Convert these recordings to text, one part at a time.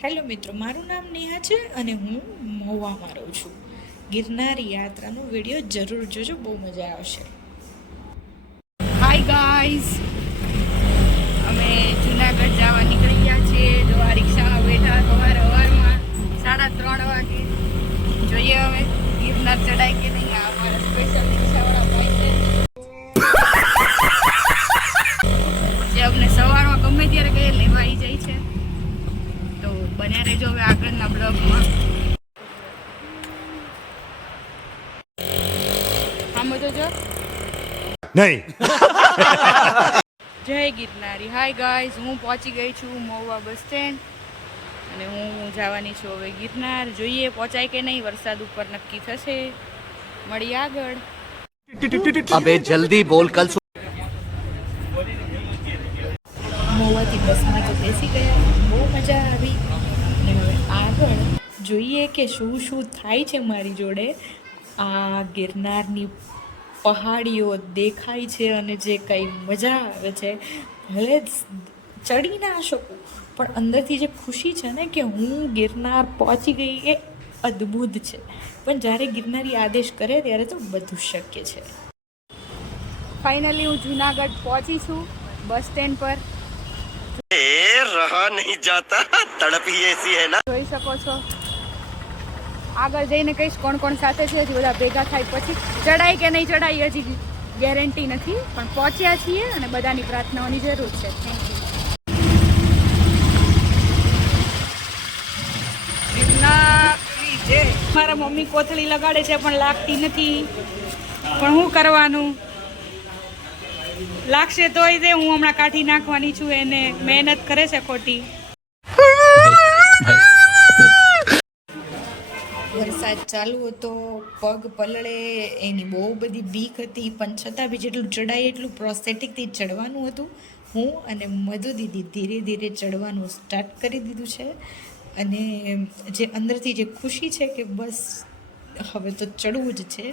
Hello મિત્રો, મારું નામ નેહા છે અને હું મહુવામાં રહું છું. ગિરનાર યાત્રાનો વિડીયો જરૂર જોજો, બહુ મજા આવશે. હાય ગાઈઝ, અમે જુનાગઢ જવા નીકળી ગયા છીએ. જો આ રિક્ષામાં બેઠા સવારમાં 3:30 વાગે. જોઈએ હવે ગિરનાર ચડાય કે નહીં. આ અમારા સ્પેશિયલ રિક્ષાવાળા ભાઈ છે જે અમને સવારમાં ગમે ત્યારે કહીએ લેવા આવી જાય છે. તો બન્યા રહેજો હવે આગળના બ્લોગમાં. આમ જોજો નહીં. જય ગિરનારી. હાય ગાઈઝ, હું પહોંચી ગઈ છું મહુવા બસ સ્ટેન્ડ અને હું જવાની છું હવે ગિરનાર. જોઈએ પહોંચાય કે નહીં, વરસાદ ઉપર નક્કી થશે. મળીએ આગળ. અબે જલ્દી બોલ, કલ મહુવાથી બસમાં તો બેસી ગયા, બહુ મજા આવી. અને હવે આગળ જોઈએ કે શું શું થાય છે મારી જોડે. આ ગિરનારની પહાડીઓ દેખાય છે અને જે કંઈ મજા આવે છે, ભલે ચડી ના શકું પણ અંદરથી જે ખુશી છે ને કે હું ગિરનાર પહોંચી ગઈ, એ અદ્ભુત છે. પણ જ્યારે ગિરનારી આદેશ કરે ત્યારે તો બધું શક્ય છે. ફાઇનલી હું જુનાગઢ પહોંચી છું બસ સ્ટેન્ડ પર. રહા નહીં જાતા, તડપ ही ऐसी है ना. જોઈ શકો છો. આગળ જઈને કહીશ કોણ કોણ સાથે છે. હજી બધા ભેગા થાય પછી ચડાય કે નહીં ચડાય હજી ગેરંટી નથી, પણ પહોંચ્યા છીએ અને બધાની પ્રાર્થનાઓની જરૂર છે. Thank you. મારા મમ્મી કોથળી લગાડે છે પણ લાગતી નથી. પણ શું કરવાનું, લાગશે તોય તે હું હમણાં કાઢી નાખવાની છું એને. મહેનત કરે છે ખોટી. વરસાદ ચાલુ હતો, પગ પલળે એની બહુ બધી બીક હતી, પણ છતાં બી જેટલું ચડાય એટલું પ્રોસ્થેટિકથી ચડવાનું હતું. હું અને મધુ દીદી ધીરે ધીરે ચડવાનું સ્ટાર્ટ કરી દીધું છે. અને જે અંદરથી જે ખુશી છે કે બસ હવે તો ચડવું જ છે.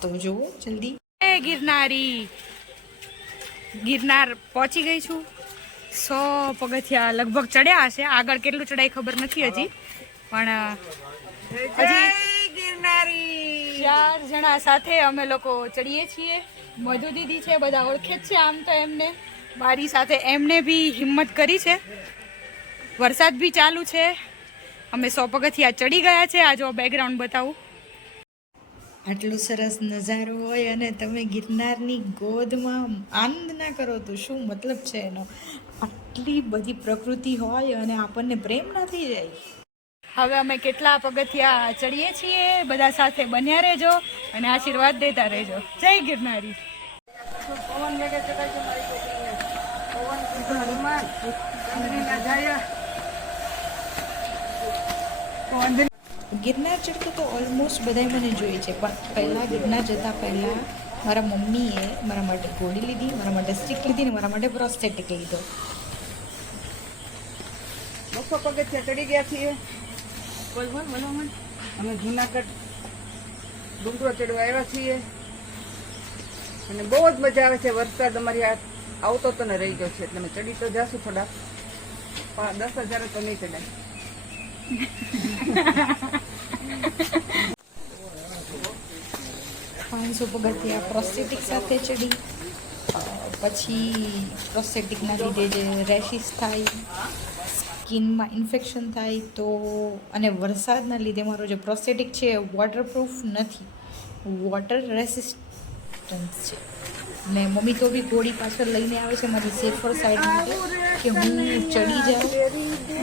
તો જુઓ જલ્દી. ગિરનારી ગિરનાર પહોંચી ગઈ છું. 100 પગથિયા લગભગ ચડ્યા હશે. આગળ કેટલું ચડાય ખબર નથી હજી, પણ હજી ગિરનારી 4 જણા સાથે અમે લોકો ચડીએ છીએ. મધુ દીદી છે, બધા ઓળખે જ છે આમ તો એમને. મારી સાથે એમને બી હિંમત કરી છે. વરસાદ બી ચાલુ છે. અમે 100 પગથિયા ચડી ગયા છે. આ જો બેકગ્રાઉન્ડ બતાવું. આટલો સરસ નજારો હોય અને તમે ગિરનારની ગોદમાં આનંદ ના કરો તો શું મતલબ છે એનો. આટલી બધી પ્રકૃતિ હોય અને આપણને પ્રેમ ના થઈ જાય. હવે અમે કેટલા પગથિયા ચડીએ છીએ. બધા સાથે બન્યા રહેજો અને આશીર્વાદ દેતા રહેજો. જય ગિરનારી. ગિરનાર ચડતું તો ઓલમોસ્ટ બધાય મને જોઈએ છે, પણ પહેલાં ગિરનાર જતાં પહેલાં મારા મમ્મીએ મારા માટે ઘોડી લીધી, મારા માટે સ્ટીક લીધી ને મારા માટે પ્રોસ્થેટિક લીધો. 200 પગથિયા ચડી ગયા છીએ. અમે જુનાગઢ ડુંગરો ચડવા આવ્યા છીએ અને બહુ જ મજા આવે છે. વરસાદ અમારી આવતો તો ને રહી ગયો છે એટલે અમે ચડી તો જાશું થોડા, પણ 10,000 તો નહીં ચડાય. 500 પગથિયા પ્રોસ્થેટિક સાથે ચડી. પછી પ્રોસ્થેટિકના લીધે જે રેશિસ થાય, સ્કિનમાં ઇન્ફેક્શન થાય તો, અને વરસાદના લીધે મારો જે પ્રોસ્થેટિક છે એ વોટરપ્રૂફ નથી, વોટર રેસિસ્ટન્સ છે. ને મમ્મી તો બી ઘોડી પાછળ લઈને આવે છે મારી સેફર સાઈડ માટે, કે હું ચડી જાઉં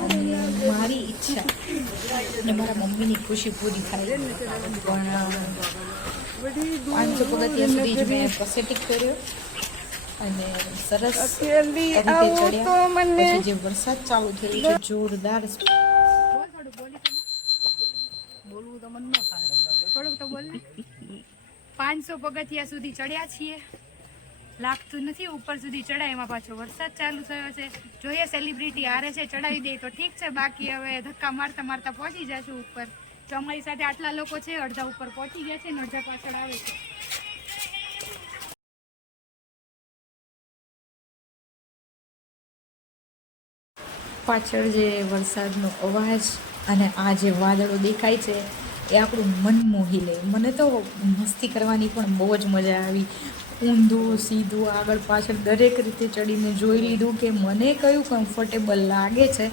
અને મારી ઈચ્છા અને મારા મમ્મીની ખુશી પૂરી થાય. પણ 500 પગથિયા સુધી જ મેં પ્રોસ્થેટિક કર્યો અને સરસ રીતે ચડ્યા. પછી જે વરસાદ ચાલુ થયો છે જોરદાર. બોલવું તો મન ન ફાવે, થોડુંક તો બોલ ને. 500 પગથિયા સુધી ચડ્યા છીએ. લાગતું નથી ઉપર સુધી ચડાય, એમાં પાછો વરસાદ ચાલુ થયો છે. જોઈએ સેલિબ્રિટી હારે છે, ચડાવી દે તો ઠીક છે, બાકી હવે ધક્કા મારતા મારતા પહોંચી જશું ઉપર. તો અમારી સાથે આટલા લોકો છે, અડધા ઉપર પહોંચી ગયા છે ને અડધા પાછળ આવે છે. પાછળ જે વરસાદનો અવાજ અને આ જે વાદળો દેખાય છે એ આપણું મન મોહી લે. મને તો મસ્તી કરવાની પણ બહુ જ મજા આવી. ઊંધું સીધું આગળ પાછળ દરેક રીતે ચડીને જોઈ લીધું કે મને કયું કમ્ફર્ટેબલ લાગે છે.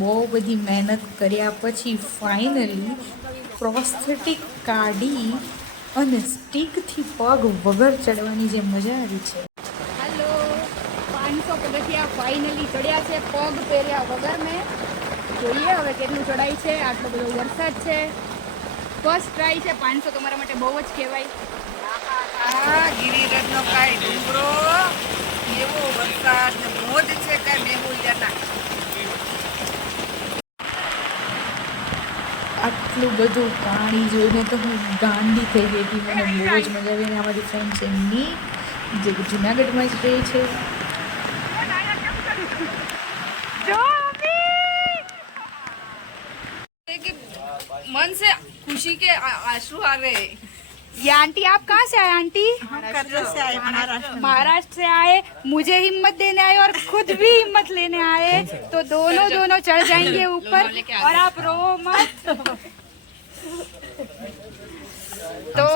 બહુ બધી મહેનત કર્યા પછી ફાઇનલી પ્રોસ્થેટિક કાઢી અને સ્ટીકથી પગ વગર ચડવાની જે મજા આવી છે. હાલો, 500 પગથિયા ફાઇનલી ચડ્યા છે પગ પહેર્યા વગર. મેં જોઈએ હવે કેટલું ચડાય છે. આટલો બધો વરસાદ છે. ફર્સ્ટ ટ્રાય છે. 500 તો મારા માટે બહુ જ કહેવાય. ગિરિરાજનો કાંઈ ડુંગરો, એવો વરસાદ ને મોજ છે કાંઈ મેહુલિયાના. આટલું બધું પાણી જોઈને તો હું ગાંડી થઈ ગઈ હતી. મને બહુ જ મજા આવી. અને અમારી ફ્રેન્ડ છે ની જે જુનાગઢમાં જ રહી છે. मन से खुशी के आंसू आ रहे. ये आंटी आप कहाँ से आए आंटी? महाराष्ट्र से आए. महाराष्ट्र से आए. मुझे हिम्मत देने आए और खुद भी हिम्मत लेने आए. तो दोनों चढ़ जाएंगे ऊपर और आप रो मत. तो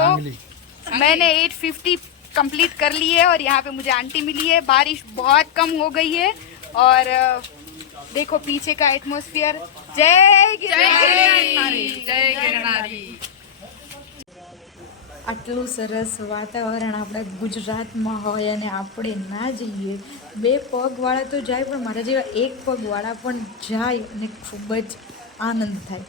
मैंने 850 कंप्लीट कर ली है और यहाँ पे मुझे आंटी मिली है. बारिश बहुत कम हो गई है और देखो पीछे का एटमॉस्फेयर. जय गिरनारी. આટલું સરસ વાતાવરણ આપણા ગુજરાતમાં હોય અને આપણે ના જઈએ. 2 પગવાળા તો જાય પણ મારા જેવા 1 પગવાળા પણ જાય અને ખૂબ જ આનંદ થાય.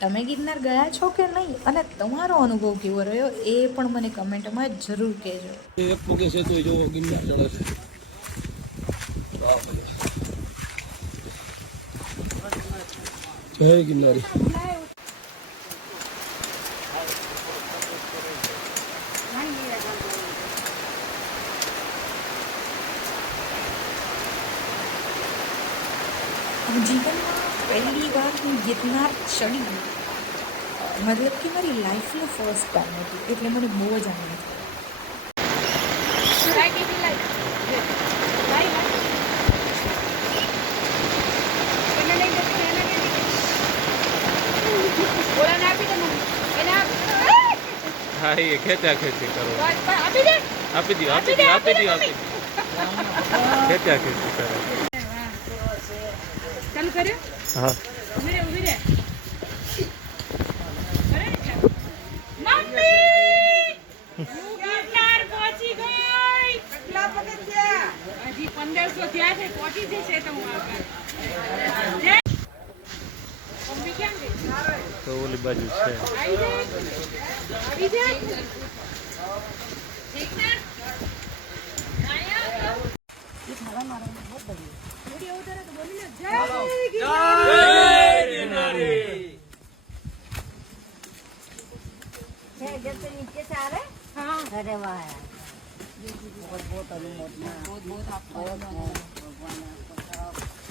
તમે ગિરનાર ગયા છો કે નહીં અને તમારો અનુભવ કેવો રહ્યો એ પણ મને કમેન્ટમાં જરૂર કહેજો. એક પગે છે તો જો ગિરનાર ચડે છે. જય ગિરનારી. જીવનમાં પહેલી વાર હું ગિરનાર ચડી. મતલબ કે મારી લાઈફનો ફર્સ્ટ ટાઈમ હતું એટલે મને બહુ જ આનંદ હા એ ખેંચા ખેંચી કરો. આપી દો ખેંચા ખેંચી કરો. ચાલુ કર્યો. હા ઉભી રે. ગિરનાર પહોંચી ગઈ. કેટલા પગથિયા? હજી 1500 થયા છે. પહોંચી જશે તો હું આગળ. મમ્મી કેમ ગઈ? તો ઓલી બાજુ છે. આવી જાય. ઠીક છે. नीचे से आ रहे हाँ. अरे वाह यार बहुत बहुत अनुमोद बहुत आपका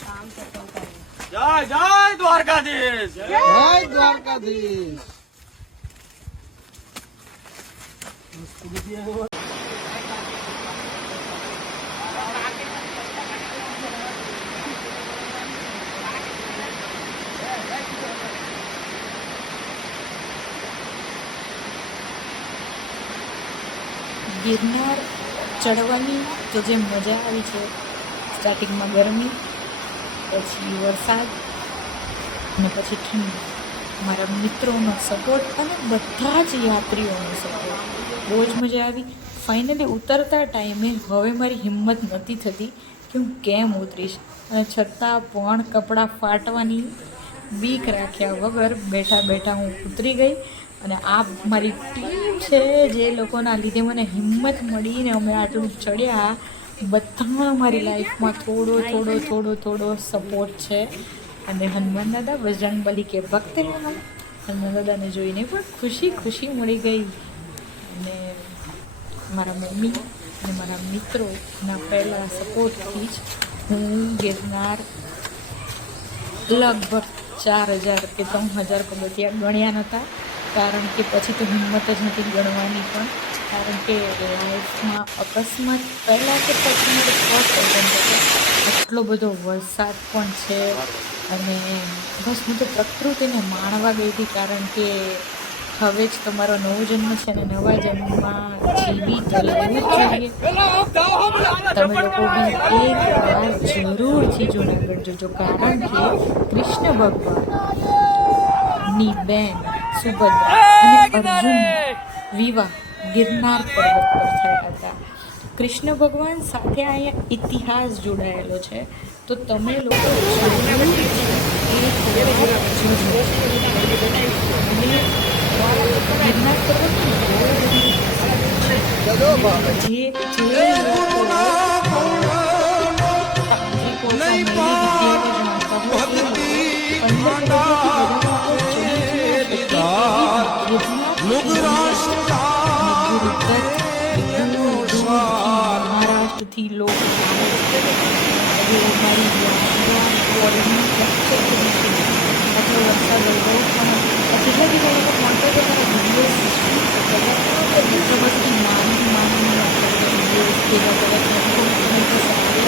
काम से જય જય દ્વારકાધીશ. જય દ્વારકાધીશ. ગિરનાર ચડવાની તો જે મજા આવી છે. સ્ટાર્ટિંગમાં ગરમી, પછી વરસાદ અને પછી ઠંડી. મારા મિત્રોનો સપોર્ટ અને બધા જ યાત્રીઓનો સપોર્ટ. બહુ જ મજા આવી. ફાઇનલી ઉતરતા ટાઈમે હવે મારી હિંમત નથી થતી કે હું કેમ ઉતરીશ, અને છતાં પણ કપડાં ફાટવાની બીક રાખ્યા વગર બેઠા બેઠા હું ઉતરી ગઈ. અને આ મારી ટીમ છે જે લોકોના લીધે મને હિંમત મળીને અમે આટલું ચડ્યા. બધા મારી લાઈફમાં થોડો સપોર્ટ છે. અને હનુમાન દાદા બજરંગબલી કે ભક્ત રહેવા. હનુમાન દાદાને જોઈને પણ ખુશી મળી ગઈ. અને મારા મમ્મી અને મારા મિત્રોના પહેલાં સપોર્ટથી જ હું ગિરનાર લગભગ 4000 કે 3000 પગથિયા ગણ્યા નહોતા. કારણ કે પછી તો હિંમત જ નથી ગણવાની પણ. કારણ કે લાઈફમાં અકસ્માત પહેલાં કે પછી મારો ફર્સ્ટ એટેમ્પ હતો. એટલો બધો વરસાદ પણ છે અને બસ હું તો પ્રકૃતિને માણવા ગઈ હતી, કારણ કે હવે જ તમારો નવો જન્મ છે અને નવા જન્મમાં જીવી તો લેવું જ જોઈએ. તમે લોકો બી એક વાર જરૂરથી જુનાગઢ જોજો, કારણ કે કૃષ્ણ ભગવાનની બેન સુભદ્રા અને અર્જુન વિવાહ ગિરનાર પર્વત પર થયા હતા. કૃષ્ણ ભગવાન સાથે અહીંયા ઇતિહાસ જોડાયેલો છે, તો તમે લોકો જરૂરથી એક વાર જોજો. અને ગિરનાર પર્વતની બહુ બધી જે લોકો તાંત્રિકો સામેની વિદ્યાઓ જાણતા હોય એ લોકો 15 મહારાષ્ટ્રથી લોકો આવે છે. હવે મારી બોડીની ફ્રેક્ચર કરી છે, આટલો વરસાદ રહ્યો પણ જેટલા બી લોકો પહોંચે છે મારા વિડીયોઝ શૂટ કરવા એટલે બધી નાની વિડીયોઝ ભેગા કરવા મજા આવે.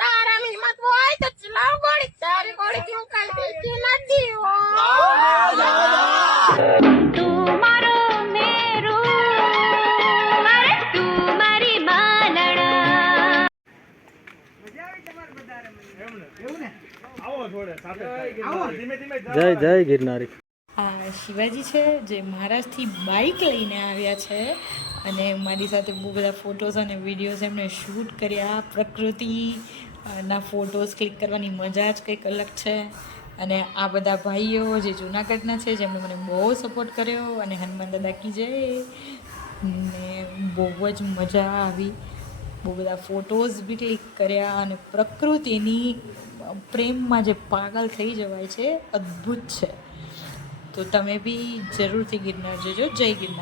તારાની હિંમત હોય તો ચલાવ ગોળી, તારી ગોળીથી હું કાંઈ બીતી નથી હો. તું મારો મેરુ, અરે તું મારી માલણા. જય જય ગિરનારી. આ શિવાજી છે જે મહારાજથી બાઇક લઈને આવ્યા છે અને મારી સાથે બહુ બધા ફોટોઝ અને વિડીયોઝ એમણે શૂટ કર્યા. પ્રકૃતિ ના ફોટોઝ ક્લિક કરવાની મજા જ કંઈક અલગ છે. અને આ બધા ભાઈઓ જે જૂનાગઢના છે જેમણે મને બહુ સપોર્ટ કર્યો અને હનુમાન દાદા કી જય. ને બહુ જ મજા આવી, બહુ બધા ફોટોઝ બી ક્લિક કર્યા અને પ્રકૃતિની પ્રેમમાં જે પાગલ થઈ જવાય છે, અદ્ભુત છે. તો તમે બી જરૂરથી ગિરનાર જજો. જય ગિરનાર.